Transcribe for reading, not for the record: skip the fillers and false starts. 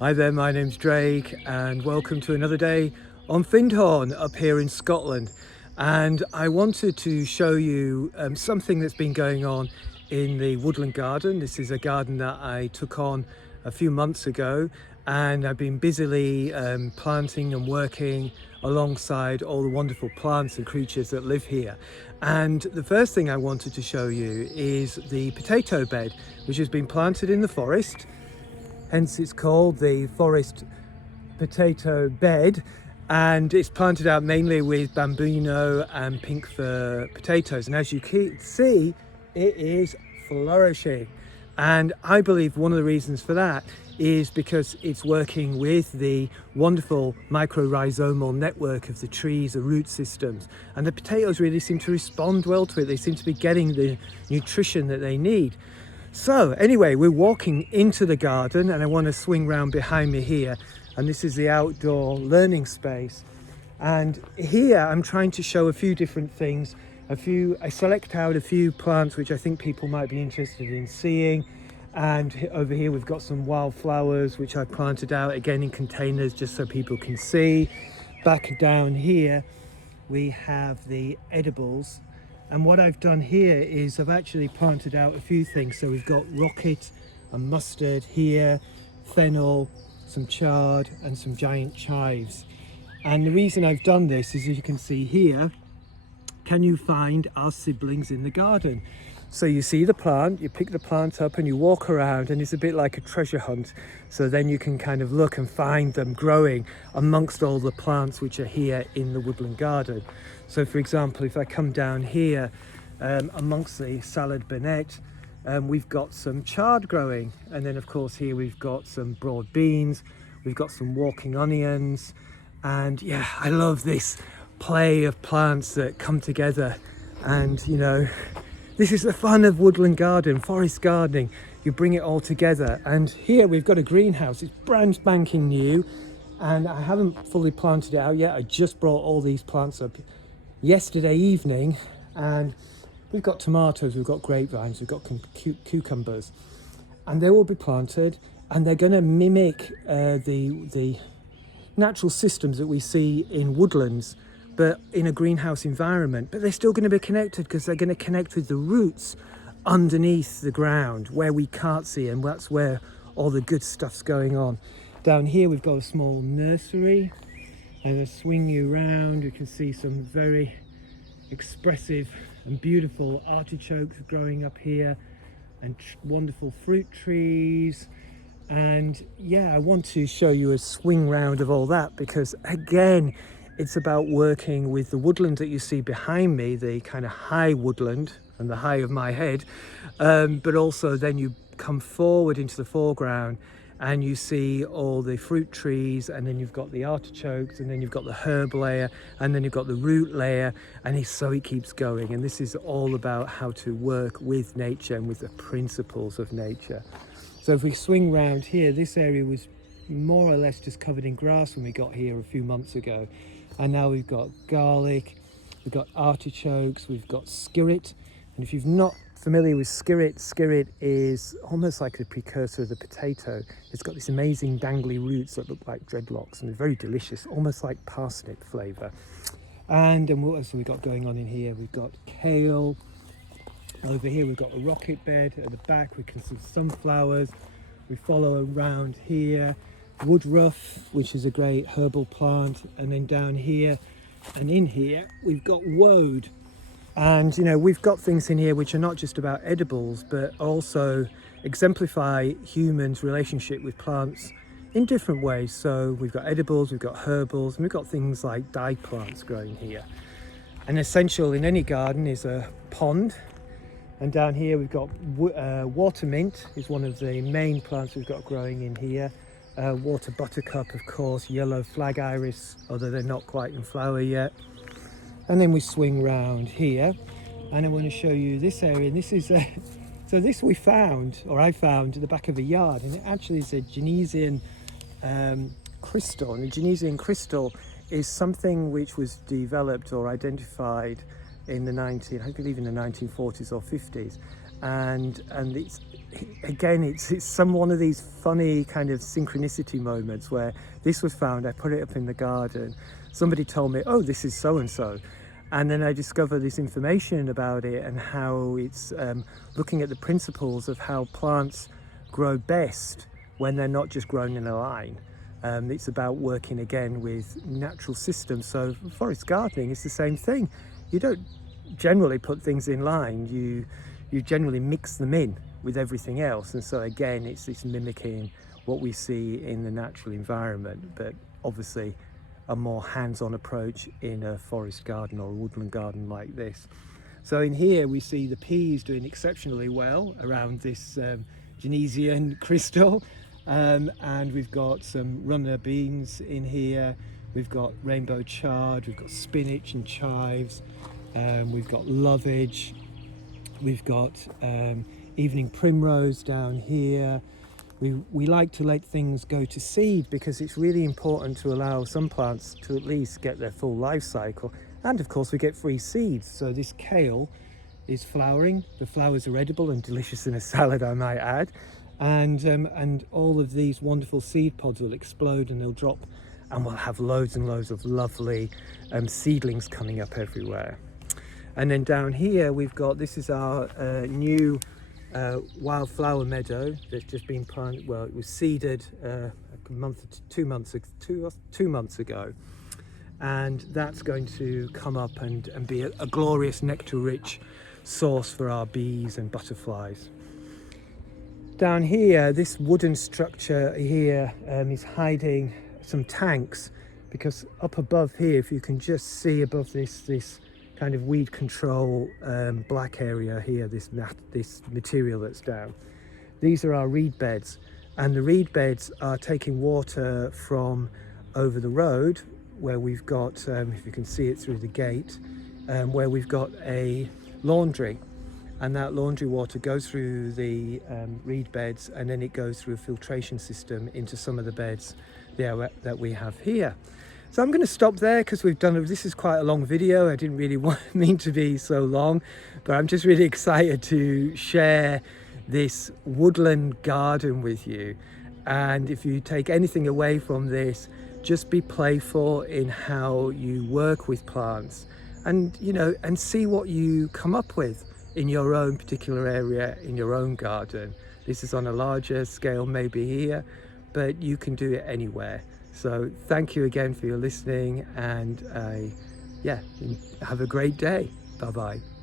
Hi there, my name's Drake and welcome to another day on Findhorn up here in Scotland. And I wanted to show you something that's been going on in the Woodland Garden. This is a garden that I took on a few months ago, and I've been busily planting and working alongside all the wonderful plants and creatures that live here. And the first thing I wanted to show you is the potato bed, which has been planted in the forest. Hence it's called the forest potato bed, and it's planted out mainly with bambino and pink fir potatoes, and as you can see, it is flourishing. And I believe one of the reasons for that is because it's working with the wonderful mycorrhizal network of the trees, the root systems, and the potatoes really seem to respond well to it. They seem to be getting the nutrition that they need. So anyway, we're walking into the garden, and I want to swing round behind me here, and this is the outdoor learning space. And here I'm trying to show a few different things. I select out a few plants which I think people might be interested in seeing. And over here we've got some wildflowers which I planted out again in containers just so people can see. Back down here we have the edibles. And what I've done here is I've actually planted out a few things. So we've got rocket and mustard here, fennel, some chard and some giant chives. And the reason I've done this is, as you can see here, can you find our siblings in the garden? So you see the plant, you pick the plant up and you walk around, and it's a bit like a treasure hunt. So then you can kind of look and find them growing amongst all the plants which are here in the Woodland Garden. So for example, if I come down here amongst the salad bonnet, we've got some chard growing. And then of course here we've got some broad beans, we've got some walking onions. And yeah, I love this play of plants that come together. And you know, this is the fun of Woodland Garden, forest gardening. You bring it all together. And here we've got a greenhouse. It's brand spanking new, and I haven't fully planted it out yet. I just brought all these plants up yesterday evening, and we've got tomatoes, we've got grapevines, we've got cucumbers, and they will be planted, and they're going to mimic the natural systems that we see in woodlands, but in a greenhouse environment. But they're still going to be connected because they're going to connect with the roots underneath the ground where we can't see, and that's where all the good stuff's going on. Down here we've got a small nursery, and I'll swing you around. You can see some very expressive and beautiful artichokes growing up here, and wonderful fruit trees. And yeah, I want to show you a swing round of all that, because again, it's about working with the woodland that you see behind me, the kind of high woodland and the high of my head, but also then you come forward into the foreground and you see all the fruit trees, and then you've got the artichokes, and then you've got the herb layer, and then you've got the root layer, and so it keeps going. And this is all about how to work with nature and with the principles of nature. So if we swing round here, this area was more or less just covered in grass when we got here a few months ago. And now we've got garlic, we've got artichokes, we've got skirret. And if you're not familiar with skirret, skirret is almost like a precursor of the potato. It's got these amazing dangly roots that look like dreadlocks, and they're very delicious, almost like parsnip flavour. And what else have we got going on in here? We've got kale. Over here we've got a rocket bed. At the back we can see sunflowers. We follow around here, woodruff, which is a great herbal plant, and then down here and in here we've got woad. And you know, we've got things in here which are not just about edibles, but also exemplify humans' relationship with plants in different ways. So we've got edibles, we've got herbals, and we've got things like dye plants growing here. And essential in any garden is a pond. And down here we've got water mint is one of the main plants we've got growing in here. Water buttercup, of course, yellow flag iris, although they're not quite in flower yet. And then we swing round here, and I want to show you this area. And this is so this we found, or I found, at the back of a yard, and it actually is a Genesian crystal. And a Genesian crystal is something which was developed or identified in the I believe in the 1940s or 50s, and again, it's one of these funny kind of synchronicity moments where this was found. I put it up in the garden. Somebody told me, oh, this is so and so, and then I discovered this information about it and how it's looking at the principles of how plants grow best when they're not just grown in a line. It's about working again with natural systems. So forest gardening is the same thing. You don't generally put things in line, you generally mix them in with everything else. And so again, it's this mimicking what we see in the natural environment, but obviously a more hands-on approach in a forest garden or a woodland garden like this. So in here we see the peas doing exceptionally well around this Genesian crystal, and we've got some runner beans in here, we've got rainbow chard, we've got spinach and chives, we've got lovage, we've got evening primrose down here. We like to let things go to seed because it's really important to allow some plants to at least get their full life cycle. And of course we get free seeds. So this kale is flowering. The flowers are edible and delicious in a salad, I might add. And all of these wonderful seed pods will explode and they'll drop, and we'll have loads and loads of lovely seedlings coming up everywhere. And then down here we've got, this is our new wildflower meadow that's just been planted. Well, it was seeded two months ago, and that's going to come up and be a glorious nectar-rich source for our bees and butterflies. Down here, this wooden structure here is hiding some tanks, because up above here, if you can just see above this kind of weed control black area here, this material that's down, these are our reed beds, and the reed beds are taking water from over the road where we've got, if you can see it through the gate, where we've got a laundry, and that laundry water goes through the reed beds, and then it goes through a filtration system into some of the beds there that we have here. So I'm going to stop there because this is quite a long video. I didn't really mean to be so long, but I'm just really excited to share this woodland garden with you. And if you take anything away from this, just be playful in how you work with plants, and and see what you come up with in your own particular area, in your own garden. This is on a larger scale maybe here, but you can do it anywhere. So thank you again for your listening, and yeah, have a great day. Bye bye.